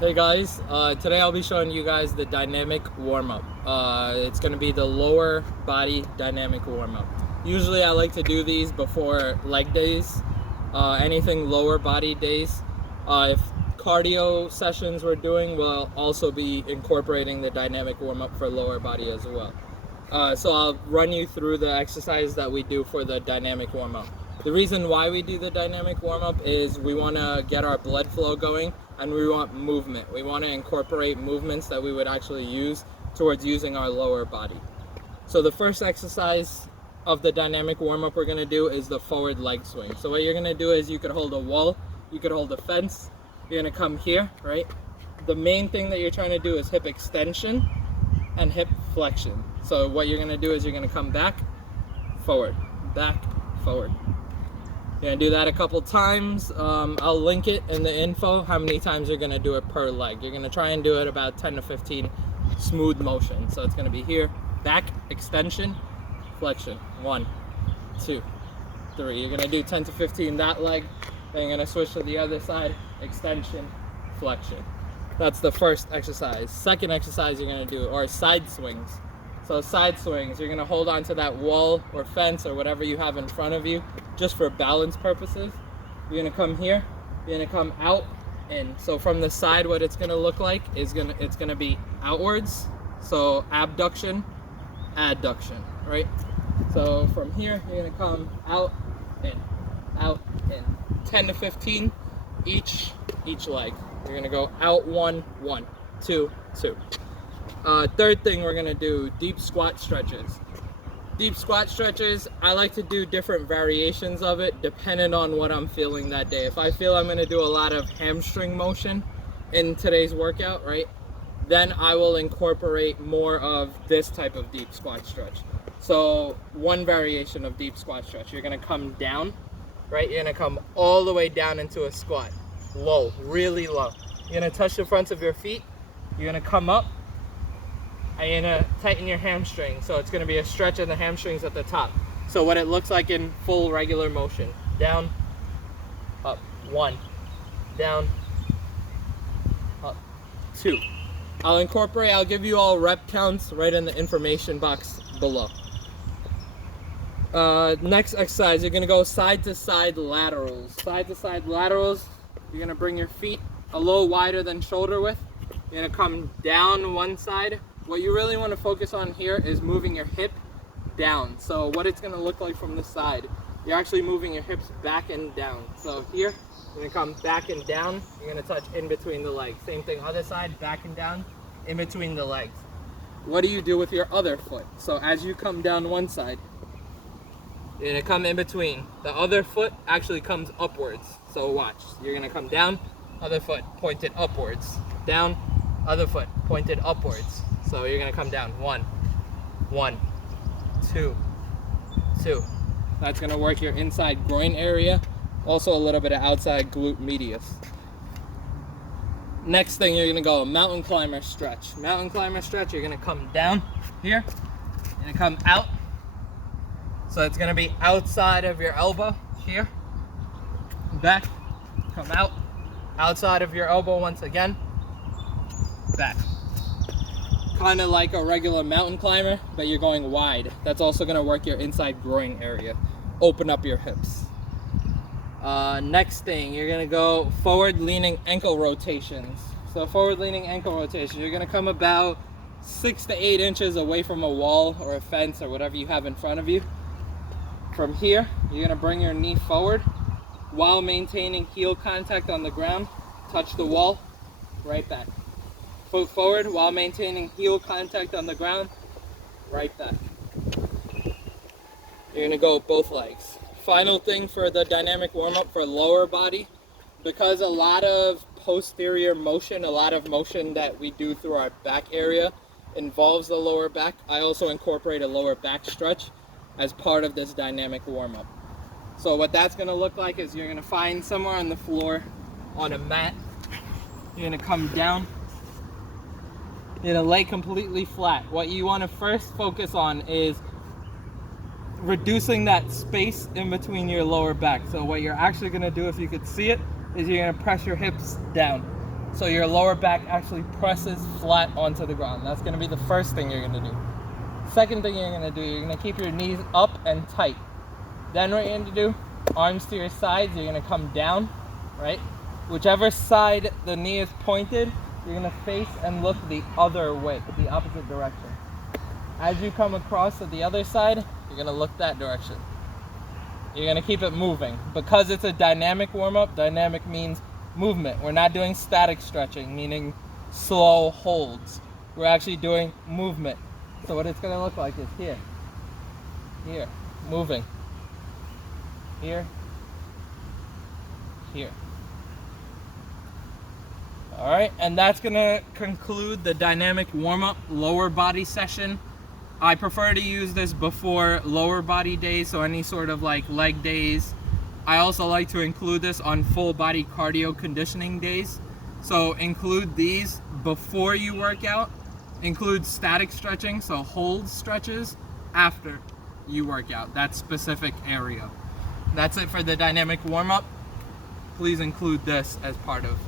Hey guys, today I'll be showing you guys the dynamic warm-up. It's going to be the lower body dynamic warm-up. Usually I like to do these before leg days, anything lower body days. If cardio sessions we're doing, we'll also be incorporating the dynamic warm-up for lower body as well. So I'll run you through the exercise that we do for the dynamic warm-up. The reason why we do the dynamic warm-up is we want to get our blood flow going and we want movement. We want to incorporate movements that we would actually use towards using our lower body. So the first exercise of the dynamic warm-up we're going to do is the forward leg swing. So what you're going to do is you could hold a wall, you could hold a fence, you're going to come here, right? The main thing that you're trying to do is hip extension and hip flexion. So what you're going to do is you're going to come back, forward, forward. You're going to do that a couple times. I'll link it in the info how many times you're going to do it per leg. You're going to try and do it about 10 to 15 smooth motion. So it's going to be here, back, extension, flexion. 1, 2, 3. You're going to do 10 to 15 that leg. Then you're going to switch to the other side, extension, flexion. That's the first exercise. Second exercise you're going to do are side swings. So side swings, you're going to hold on to that wall or fence or whatever you have in front of you just for balance purposes. You're going to come here, you're going to come out, in. So from the side what it's going to look like is it's going to be outwards. So abduction, adduction, right? So from here you're going to come out, in, out, in. 10 to 15 each leg. You're going to go out 1, 1, 2, 2. Third thing we're going to do, deep squat stretches. Deep squat stretches, I like to do different variations of it depending on what I'm feeling that day. If I feel I'm going to do a lot of hamstring motion in today's workout, right, then I will incorporate more of this type of deep squat stretch. So one variation of deep squat stretch, you're going to come down, right, you're going to come all the way down into a squat, low, really low. You're going to touch the fronts of your feet, you're going to come up, and you're going to tighten your hamstring. So it's going to be a stretch of the hamstrings at the top. So what it looks like in full regular motion. Down, up, 1, down, up, 2. I'll give you all rep counts right in the information box below. Next exercise, you're going to go side to side laterals. Side to side laterals, you're going to bring your feet a little wider than shoulder width. You're going to come down one side. What you really want to focus on here is moving your hip down. So what it's going to look like from the side, you're actually moving your hips back and down. So here, you're going to come back and down. You're going to touch in between the legs. Same thing, other side, back and down, in between the legs. What do you do with your other foot? So as you come down one side, you're going to come in between. The other foot actually comes upwards. So watch. You're going to come down, other foot pointed upwards. Down, other foot pointed upwards. So you're going to come down. 1, 1, 2, 2. That's going to work your inside groin area. Also a little bit of outside glute medius. Next thing, you're going to go mountain climber stretch. Mountain climber stretch, you're going to come down here. You're going to come out. So it's going to be outside of your elbow here. Back. Come out. Outside of your elbow once again. Back. Kind of like a regular mountain climber, but you're going wide. That's also going to work your inside groin area. Open up your hips. Next thing, you're going to go forward leaning ankle rotations. So forward leaning ankle rotation, you're going to come about 6 to 8 inches away from a wall or a fence or whatever you have in front of you. From here, you're going to bring your knee forward while maintaining heel contact on the ground. Touch the wall, right back. Foot forward while maintaining heel contact on the ground, right back. You're going to go both legs. Final thing for the dynamic warm-up for lower body, because a lot of posterior motion, a lot of motion that we do through our back area involves the lower back, I also incorporate a lower back stretch as part of this dynamic warm-up. So what that's going to look like is you're going to find somewhere on the floor on a mat. You're going to come down. You're going to lay completely flat. What you want to first focus on is reducing that space in between your lower back. So what you're actually going to do, if you could see it, is you're going to press your hips down. so your lower back actually presses flat onto the ground. That's going to be the first thing you're going to do. Second thing you're going to do, you're going to keep your knees up and tight. Then what you're going to do, arms to your sides, you're going to come down, right? Whichever side the knee is pointed, you're going to face and look the other way, the opposite direction. As you come across to the other side, you're going to look that direction. You're going to keep it moving. Because it's a dynamic warm-up, dynamic means movement. We're not doing static stretching, meaning slow holds. We're actually doing movement. So what it's going to look like is here, here, moving, here, here. All right, and that's going to conclude the dynamic warm-up lower body session. I prefer to use this before lower body days, so any sort of like leg days. I also like to include this on full body cardio conditioning days. So include these before you work out. Include static stretching, so hold stretches after you work out, that specific area. That's it for the dynamic warm-up. Please include this as part of